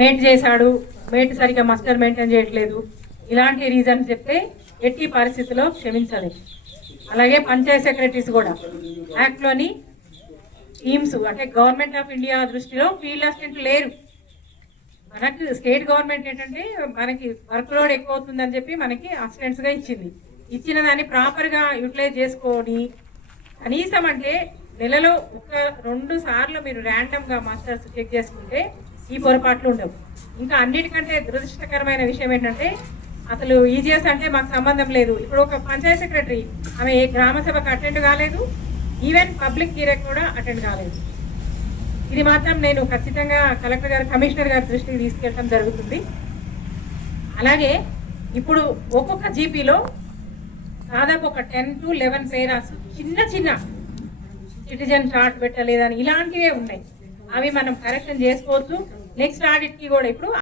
Mate చేశాడు. Mate సరిగ్గా muster maintain చేయట్లేదు. ఇలాంటి రీజన్ చెప్తే ఎట్టి పరిస్థితిలో క్షమించాలి అలాగే పంచాయత్ సెక్రటరీస్ కూడా. యాక్ట్లోని టీమ్స్ అంటే గవర్నమెంట్ ఆఫ్ ఇండియా దృష్టిలో ఫీల్డ్ అసిస్టెంట్ లేరు. మనకి స్టేట్ గవర్నమెంట్ ఏంటంటే మనకి వర్క్ లోడ్ ఎక్కువ అవుతుందని చెప్పి మనకి అసిస్టెంట్స్గా ఇచ్చింది. ఇచ్చిన దాన్ని ప్రాపర్గా యూటిలైజ్ చేసుకొని కనీసం అంటే నెలలో ఒక రెండు సార్లు మీరు ర్యాండమ్గా మాస్టర్స్ చెక్ చేసుకుంటే ఈ పొరపాట్లు ఉండవు. ఇంకా అన్నిటికంటే దురదృష్టకరమైన విషయం ఏంటంటే అసలు ఈజీఎస్ అంటే మాకు సంబంధం లేదు. ఇప్పుడు ఒక పంచాయత్ సెక్రటరీ ఆమె ఏ గ్రామ సభకు అటెండ్ కాలేదు ఈవెన్ పబ్లిక్ హీరింగ్ కూడా అటెండ్ కాలేదు. ఇది మాత్రం నేను ఖచ్చితంగా కలెక్టర్ గారు కమిషనర్ గారి దృష్టికి తీసుకెళ్ళడం జరుగుతుంది. అలాగే ఇప్పుడు ఒక్కొక్క జీపీలో దాదాపు ఒక టెన్ టు లెవెన్ పేరాస్ చిన్న చిన్న సిటిజన్ చార్ట్ పెట్టలేదని ఇలాంటివే ఉన్నాయి. అవి మనం కరెక్షన్ చేసుకోవచ్చు. నెక్స్ట్ ఆడిట్కి కూడా ఇప్పుడు